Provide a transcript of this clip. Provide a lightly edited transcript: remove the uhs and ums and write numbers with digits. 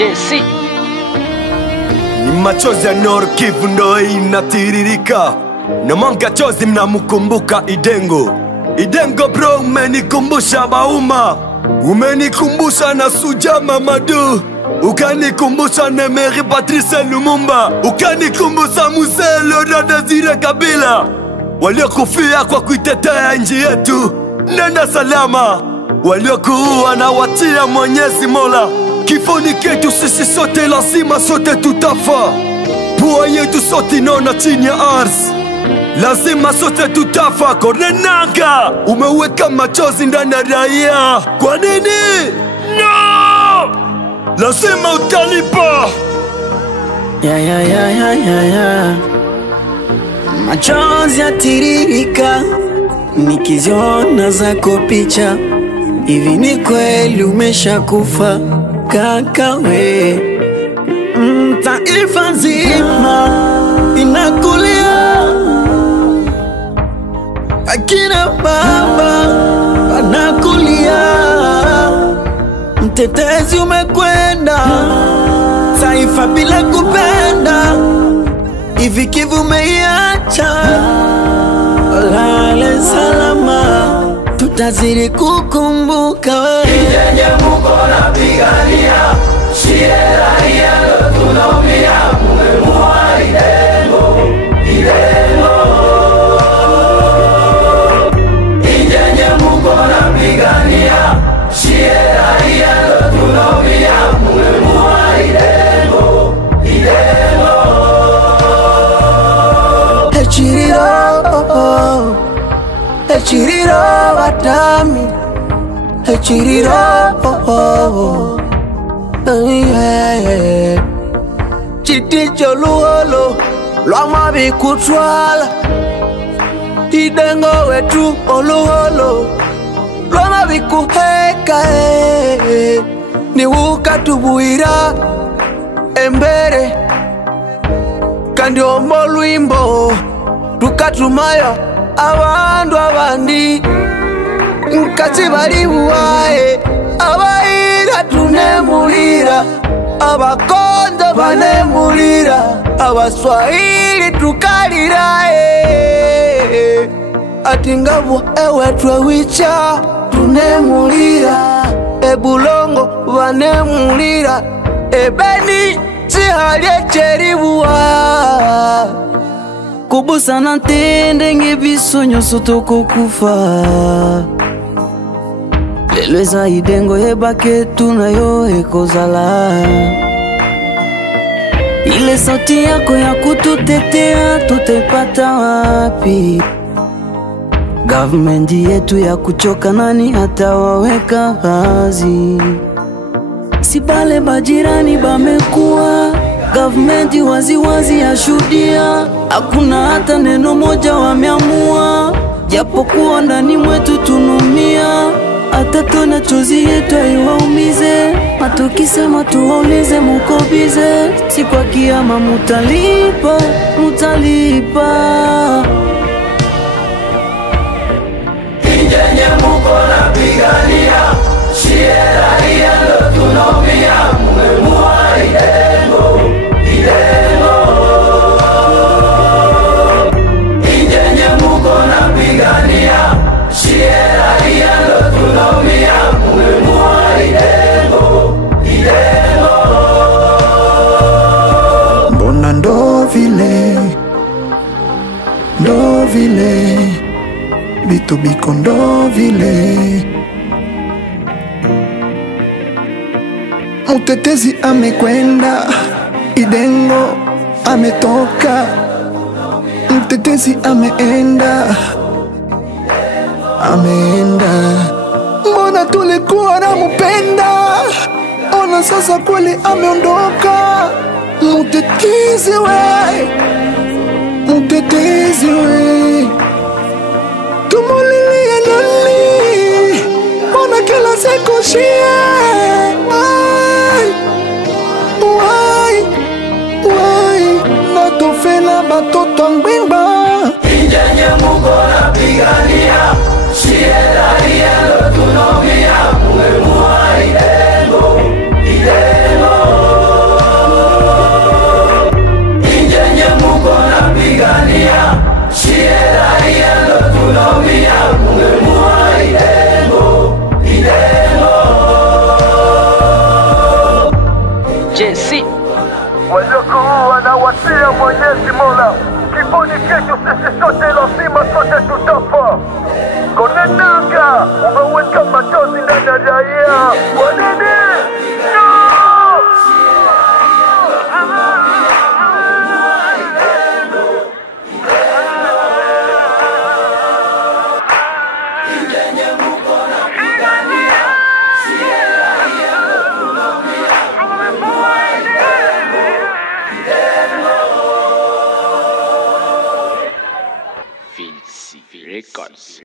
JC. Ni machozi ya Nord Kivu ndo inatiririka, na mwanga chozi mnamukumbuka Idengo. Idengo bro, umenikumbusha Bauma, umenikumbusha na Suja Mamadu, ukanikumbusha Nemeri Patrice Lumumba, ukanikumbusha Mzee Laurent Desire Kabila, waliokufia kwa kuitetea nchi yetu. Nenda salama, waliokuwa na watia Mwenyezi Mola. Kifoni ketu sisi sote, lazima sote tutafa. Pua yetu sote inaona chini ya ardhi, lazima sote tutafa. Korenanga, umeweka machozi ndani ya raia. Kwa nini? No! Lazima utalipa. Machozi yatiririka nikiziona zako picha. Hivi ni kweli umeshakufa kaka we? Taifa nzima inakulia, akina baba wanakulia. Mtetezi umekwenda, taifa bila kupenda. Hivi Kivu umeiacha, lale salama, tutazidi kukumbuka we. Ijenye muko na pigania, shie raia ndo tunaumia. Mumemua Idengo, Idengo. Ijenye muko na pigania, shie raia ndo tunaumia. Mumemua Idengo, Idengo. Echiriro watami, echiriro chiticho luholo lwama vikutwala. Idengo wetu oluholo lwama vikuheka. Ni ukatubuira embere kandi ombo lwimbo tukatumayo abandu abandi nkati bali buwae. Abaira tunemulira, abakonde banemulira, abaswahili tukalira. Ati ngabu ewe twewicha tunemulira, ebulongo banemulira, ebeni chihalye cheribuwa. Kubusa na ntende ngebiso nyoso tokokufa. Lelo eza Idengo yebake tunayo ekozala. Ile sauti yako ya kututetea tutepata wapi? Government yetu ya kuchoka, nani hata waweka wazi? Sibale bajirani bamekuwa, government wazi ya shuhudia. Hakuna hata neno moja wameamua, japokuwa ndani mwetu tunumia. Hata tona chozi yetu haiwaumize, matukisema tuwaulize mukobize. Si kwa kiama mutalipa, mutalipa. Ijenye muko na pigania, shie raia ndo tunaumia. Mumemua Idengo, Idengo. Ijenye muko na pigania, shie raia ndo tunaumia. Mumemua Idengo, Idengo. Mbona ndo vile bitu biko ndo vile. Mtetezi amekwenda, Idengo ametoka. Mtetezi ameenda. Mbona tulikuwa na mupenda, ona sasa kweli ameondoka. Mtetezi we, mtetezi we, tumulilie nani? Mbona kila siku shie? Why natofela batoto ngwimba? Ijenye muko na pigania, shie raia ndo tunaumia. Mumemua Idengo, Idengo. Mwenyezi Mola, kifoni chetu sisi sote lazima sote tutafa. Konenanga, umeweka machozi ndani ya raia. Kwa nini? Filthy Records.